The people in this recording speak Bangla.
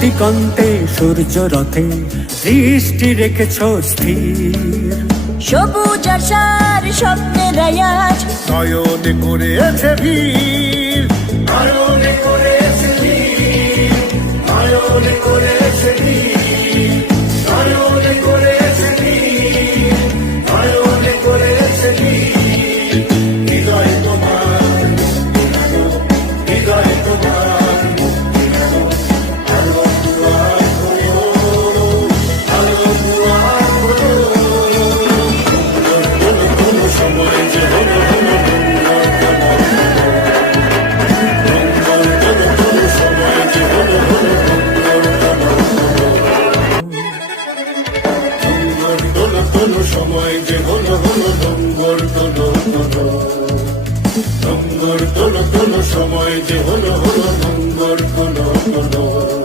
দিগন্তে সূর্য রথে দৃষ্টি রেখেছ স্থির। সবুজ আশার স্বপ্নের আয়াজ নয়নে করেছে ভিড়, নয়নে করেছে ভিড়, নয়নে করেছে ভিড়, নয়নে করেছে ভিড়, নয়নে করেছে ভিড়। হৃদয় তোমার, হৃদয় তোমার, আলো দুয়ার খোলো, আলো দুয়ার খোলো। কোনো সময় যে হলো হলো কোনো সময় যে হলো হলো কোনো সময় যে হলো হলো ডঙ্গর তোলো তোলো, ডঙ্গর তোলো তোলো সময় যে হলো হলো ডঙ্গর তোলো তোলো।